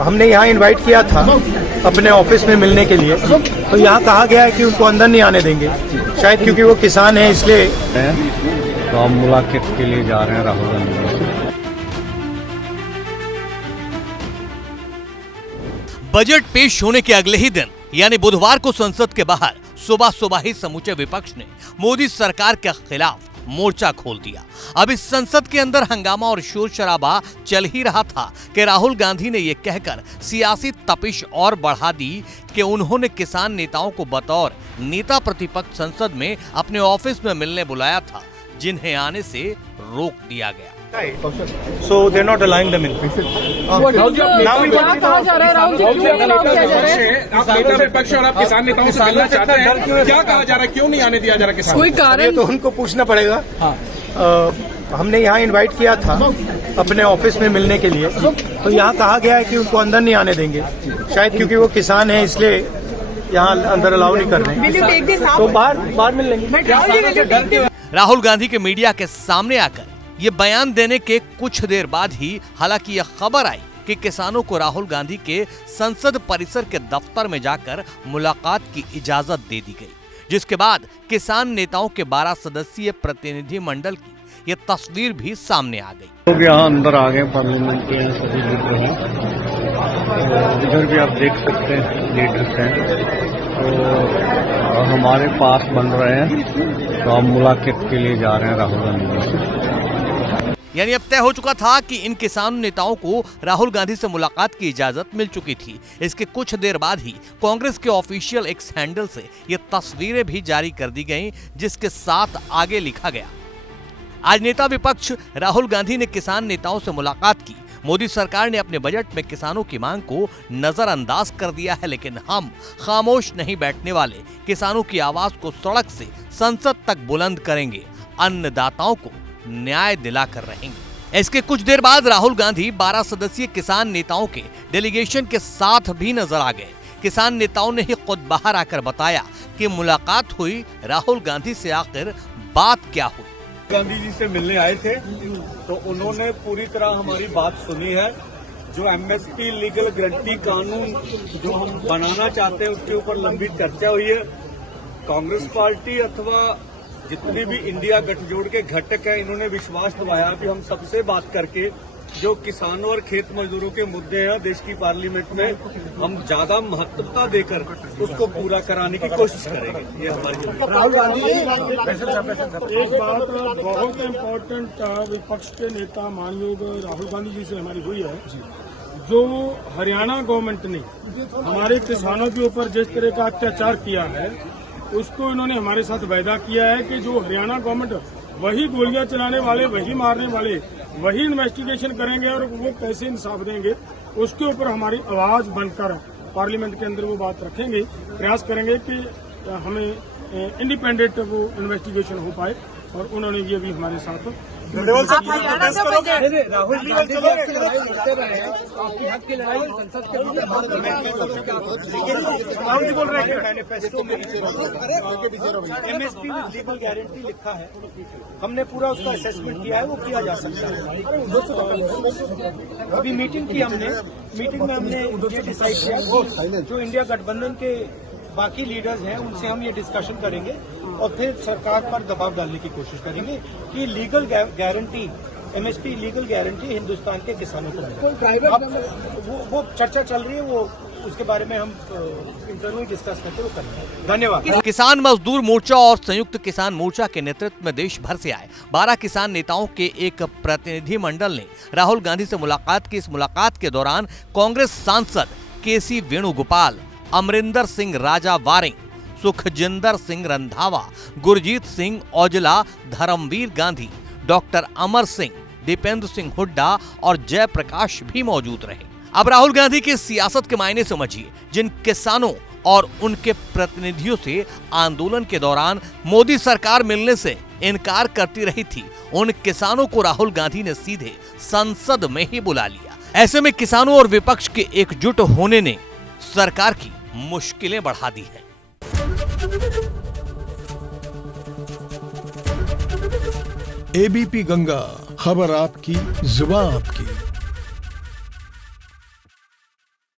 हमने यहाँ इनवाइट किया था अपने ऑफिस में मिलने के लिए, तो यहाँ कहा गया है कि उनको अंदर नहीं आने देंगे, शायद क्योंकि वो किसान हैं इसलिए। तो हम मुलाकात के लिए जा रहे हैं राहुल गांधी। बजट पेश होने के अगले ही दिन यानी बुधवार को संसद के बाहर सुबह सुबह ही समूचे विपक्ष ने मोदी सरकार के खिलाफ मोर्चा खोल दिया। अब इस संसद के अंदर हंगामा और शोर शराबा चल ही रहा था कि राहुल गांधी ने यह कहकर सियासी तपिश और बढ़ा दी कि उन्होंने किसान नेताओं को बतौर नेता प्रतिपक्ष संसद में अपने ऑफिस में मिलने बुलाया था, जिन्हें आने से रोक दिया गया। So they're not allowing them in. क्या कहा जा रहा है राहुल जी, क्यों नहीं अलाउ किया जा रहा है? आप नेता विपक्ष और आप किसान नेताओं से मिलना चाहते हैं, क्या कहा जा रहा है, क्यों नहीं आने दिया जा रहा किसान? कोई कारण? तो उनको पूछना पड़ेगा। हमने यहाँ इनवाइट किया था अपने ऑफिस में मिलने के लिए, तो यहाँ कहा गया है कि उनको अंदर नहीं आने देंगे, शायद क्योंकि वो किसान हैं इसलिए यहाँ अंदर अलाउ नहीं कर रहे हैं, तो बाहर मिल लेंगे। राहुल गांधी के मीडिया के सामने आकर ये बयान देने के कुछ देर बाद ही हालांकि यह खबर आई कि किसानों को राहुल गांधी के संसद परिसर के दफ्तर में जाकर मुलाकात की इजाजत दे दी गई, जिसके बाद किसान नेताओं के 12 सदस्यीय प्रतिनिधि मंडल की ये तस्वीर भी सामने आ गई। लोग यहाँ अंदर आ गए, पार्लियामेंट के यहाँ सभी लीडर हैं, इधर भी आप देख सकते हैं लीडर्स हैं, तो हमारे पास बन रहे हैं, तो हम मुलाकात के लिए जा रहे हैं राहुल गांधी। यानी अब तय हो चुका था कि इन किसान नेताओं को राहुल गांधी से मुलाकात की इजाजत मिल चुकी थी। इसके कुछ देर बाद ही कांग्रेस के ऑफिशियल एक्स हैंडल से ये तस्वीरें भी जारी कर दी गईं, जिसके साथ आगे लिखा गया, आज नेता विपक्ष राहुल गांधी ने किसान नेताओं से मुलाकात की। मोदी सरकार ने अपने बजट में किसानों की मांग को नजरअंदाज कर दिया है, लेकिन हम खामोश नहीं बैठने वाले, किसानों की आवाज को सड़क से संसद तक बुलंद करेंगे, अन्नदाताओं को न्याय दिलाकर रहेंगे। इसके कुछ देर बाद राहुल गांधी 12 सदस्यीय किसान नेताओं के डेलीगेशन के साथ भी नजर आ गए। किसान नेताओं ने ही खुद बाहर आकर बताया कि मुलाकात हुई, राहुल गांधी से आखिर बात क्या हुई। गांधी जी से मिलने आए थे, तो उन्होंने पूरी तरह हमारी बात सुनी है। जो एमएसपी लीगल गारंटी कानून जो हम बनाना चाहते हैं, उसके ऊपर लंबी चर्चा हुई है। कांग्रेस पार्टी अथवा जितने भी इंडिया गठजोड़ के घटक हैं, इन्होंने विश्वास दिलाया कि हम सबसे बात करके जो किसानों और खेत मजदूरों के मुद्दे हैं देश की पार्लियामेंट में, हम ज्यादा महत्वता देकर उसको पूरा कराने की कोशिश करेंगे। ये हमारी राहुल गांधी एक बात बहुत इम्पोर्टेंट विपक्ष के नेता मानयोग राहुल गांधी जी से हमारी हुई है। जो हरियाणा गवर्नमेंट ने हमारे किसानों के ऊपर जिस तरह का अत्याचार किया है, उसको इन्होंने हमारे साथ वायदा किया है कि जो हरियाणा गवर्नमेंट वही गोलियां चलाने वाले, वही मारने वाले, वही इन्वेस्टिगेशन करेंगे और वो कैसे इंसाफ देंगे, उसके ऊपर हमारी आवाज बनकर पार्लियामेंट के अंदर वो बात रखेंगे। प्रयास करेंगे कि हमें इंडिपेंडेंट वो इन्वेस्टिगेशन हो पाए, और उन्होंने ये भी हमारे साथ राहुल जी बोल रहे हैं मैनिफेस्टो में एमएसपी विद लीगल गारंटी लिखा है, हमने पूरा उसका असेसमेंट किया है, वो किया जा सकता है। अभी मीटिंग में हमने ये डिसाइड किया, जो इंडिया गठबंधन के बाकी लीडर्स हैं उनसे हम ये डिस्कशन करेंगे और फिर सरकार पर दबाव डालने की कोशिश करेंगे कि legal guarantee, MSP legal guarantee Hindustan के किसानों को मिले। अब वो चर्चा चल रही है, वो उसके बारे में हम इंटरव्यू डिस्कस करके वो करेंगे। धन्यवाद। किसान मजदूर मोर्चा और संयुक्त किसान मोर्चा के नेतृत्व में देश भर से आए 12 किसान नेताओं के एक प्रतिनिधि मंडल ने राहुल गांधी से मुलाकात की। इस मुलाकात के दौरान कांग्रेस सांसद केसी वेणुगोपाल, अमरिंदर सिंह राजा वारिंग, सुखजिंदर सिंह रंधावा, गुरजीत सिंह औजला, धर्मवीर गांधी, डॉक्टर अमर सिंह, दीपेंद्र सिंह हुड्डा और जयप्रकाश भी मौजूद रहे। अब राहुल गांधी की सियासत के मायने समझिए। जिन किसानों और उनके प्रतिनिधियों से आंदोलन के दौरान मोदी सरकार मिलने से इनकार करती रही थी, उन किसानों को राहुल गांधी ने सीधे संसद में ही बुला लिया। ऐसे में किसानों और विपक्ष के एकजुट होने ने सरकार की मुश्किलें बढ़ा दी है। एबीपी गंगा, खबर आपकी, जुबान आपकी।